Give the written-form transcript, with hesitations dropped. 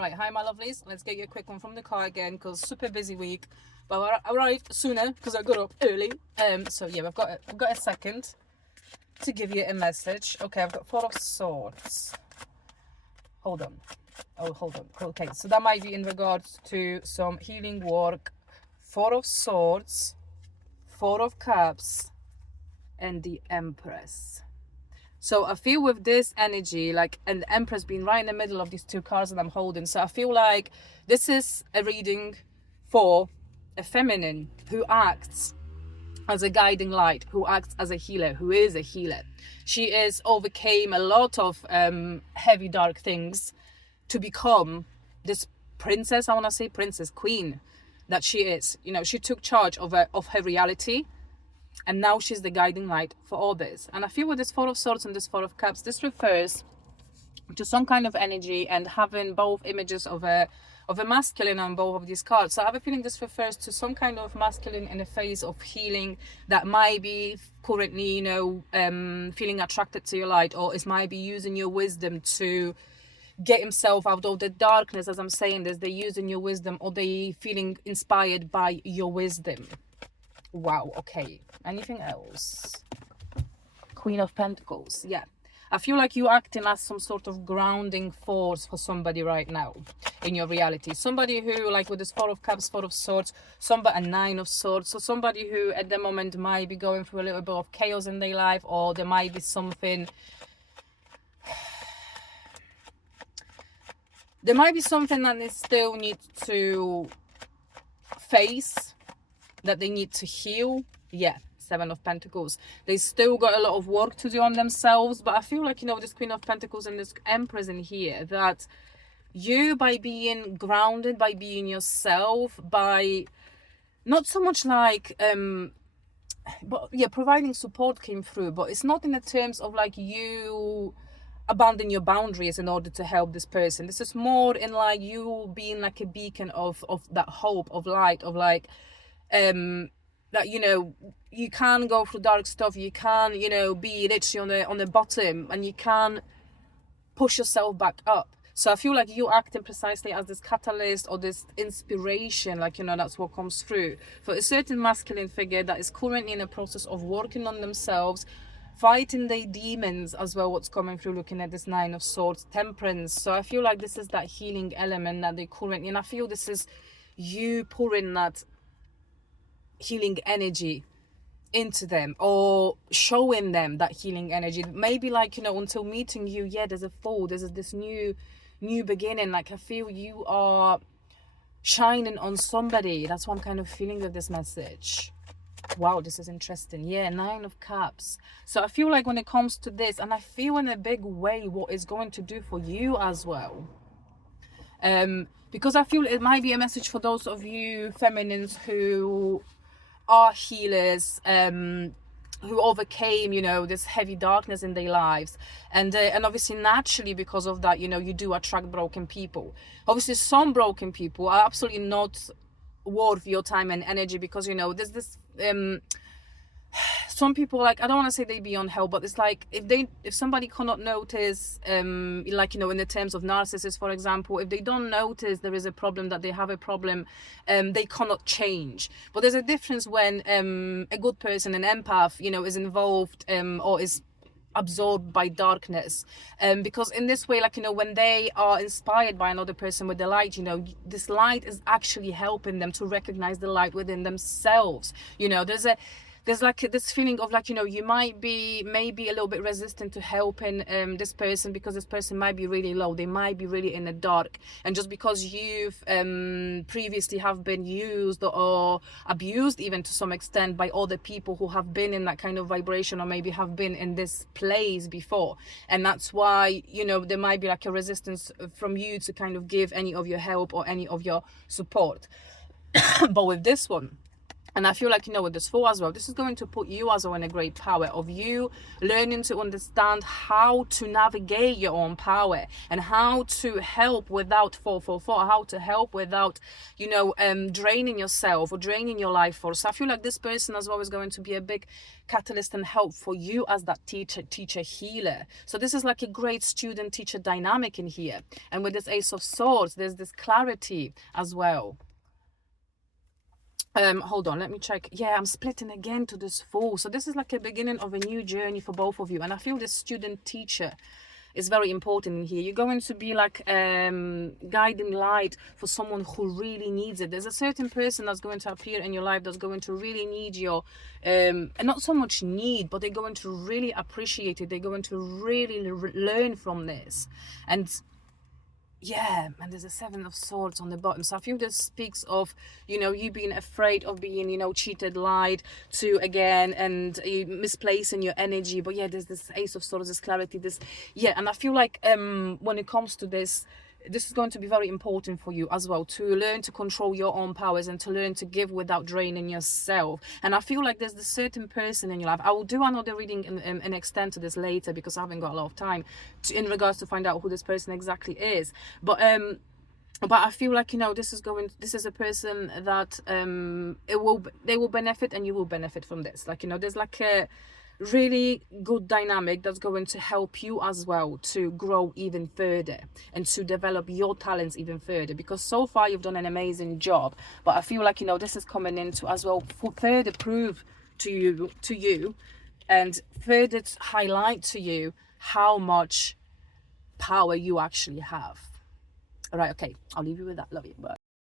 Right, hi my lovelies. Let's get you a quick one from the car again because super busy week. But I arrived sooner because I got up early. So yeah, I've got a second to give you a message. Okay, I've got Four of Swords. Hold on. Oh, hold on. Okay, so that might be in regards to some healing work. Four of Swords, Four of Cups, and the Empress. So I feel with this energy, like, and the Empress being right in the middle of these two cards that I'm holding. So I feel like this is a reading for a feminine who acts as a guiding light, who acts as a healer, who is a healer. She is overcame a lot of heavy, dark things to become this princess, I want to say princess, queen that she is. You know, she took charge of her reality. And now she's the guiding light for all this. And I feel with this Four of Swords and this Four of Cups, this refers to some kind of energy and having both images of a masculine on both of these cards. So I have a feeling this refers to some kind of masculine in a phase of healing that might be currently, you know, feeling attracted to your light, or is might be using your wisdom to get himself out of the darkness. As I'm saying this, they're using your wisdom, or they feeling inspired by your wisdom. Wow, okay. Anything else? Queen of Pentacles. Yeah. I feel like you're acting as some sort of grounding force for somebody right now in your reality. Somebody who, like with this Four of Cups, Four of Swords, somebody, a Nine of Swords. So somebody who at the moment might be going through a little bit of chaos in their life, or there might be something... There might be something that they still need to face, that they need to heal. Yeah, Seven of Pentacles. They still got a lot of work to do on themselves, but I feel like, you know, this Queen of Pentacles and this Empress in here, that you, by being grounded, by being yourself, by not so much like but yeah, providing support came through, but it's not in the terms of like you abandon your boundaries in order to help this person. This is more in like you being like a beacon of that hope, of light, of like that, you know, you can go through dark stuff, you can, you know, be literally on the bottom, and you can push yourself back up. So I feel like you acting precisely as this catalyst or this inspiration, like, you know, that's what comes through for a certain masculine figure that is currently in a process of working on themselves, fighting their demons as well. What's coming through, looking at this Nine of Swords, Temperance. So I feel like this is that healing element that they currently, and I feel this is you pouring that healing energy into them, or showing them that healing energy. Maybe like, you know, until meeting you, yeah, there's a fall, there's this new beginning. Like I feel you are shining on somebody. That's what I'm kind of feeling with this message. Wow, this is interesting. Yeah, Nine of Cups. So I feel like when it comes to this, and I feel in a big way what it's going to do for you as well, because I feel it might be a message for those of you feminines who are healers, who overcame, you know, this heavy darkness in their lives, and obviously naturally because of that, you know, you do attract broken people. Obviously some broken people are absolutely not worth your time and energy, because, you know, there's this some people, like, I don't want to say they be on hell, but it's like if somebody cannot notice, like, you know, in the terms of narcissists, for example, if they don't notice there is a problem, that they have a problem, they cannot change. But there's a difference when a good person, an empath, you know, is involved or is absorbed by darkness, because in this way, like, you know, when they are inspired by another person with the light, you know, this light is actually helping them to recognize the light within themselves. You know, there's like this feeling of like, you know, you might be maybe a little bit resistant to helping this person, because this person might be really low, they might be really in the dark, and just because you've previously have been used or abused even to some extent by other people who have been in that kind of vibration, or maybe have been in this place before, and that's why, you know, there might be like a resistance from you to kind of give any of your help or any of your support. But with this one, And I feel like, you know, with this 4 as well, this is going to put you as well in a great power of you learning to understand how to navigate your own power and how to help without 444, how to help without, you know, draining yourself or draining your life force. So I feel like this person as well is going to be a big catalyst and help for you as that teacher healer. So this is like a great student teacher dynamic in here. And with this Ace of Swords, there's this clarity as well. Hold on, let me check. Yeah, I'm splitting again to this 4. So this is like a beginning of a new journey for both of you. And I feel this student teacher is very important in here. You're going to be like guiding light for someone who really needs it. There's a certain person that's going to appear in your life that's going to really need your and not so much need, but they're going to really appreciate it. They're going to really learn from this. And yeah, and there's a 7 of Swords on the bottom. So I feel this speaks of, you know, you being afraid of being, you know, cheated, lied to again, and misplacing your energy. But yeah, there's this Ace of Swords, this clarity, this, yeah. And I feel like when it comes to this is going to be very important for you as well, to learn to control your own powers and to learn to give without draining yourself. And I feel like there's this certain person in your life. I will do another reading and extend to this later because I haven't got a lot of time in regards to find out who this person exactly is. But I feel like, you know, this is a person that they will benefit and you will benefit from this. Like, you know, there's like a really good dynamic that's going to help you as well to grow even further and to develop your talents even further, because so far you've done an amazing job, but I feel like, you know, this is coming into as well for further prove to you and further highlight to you how much power you actually have. All right, okay, I'll leave you with that. Love you. Bye.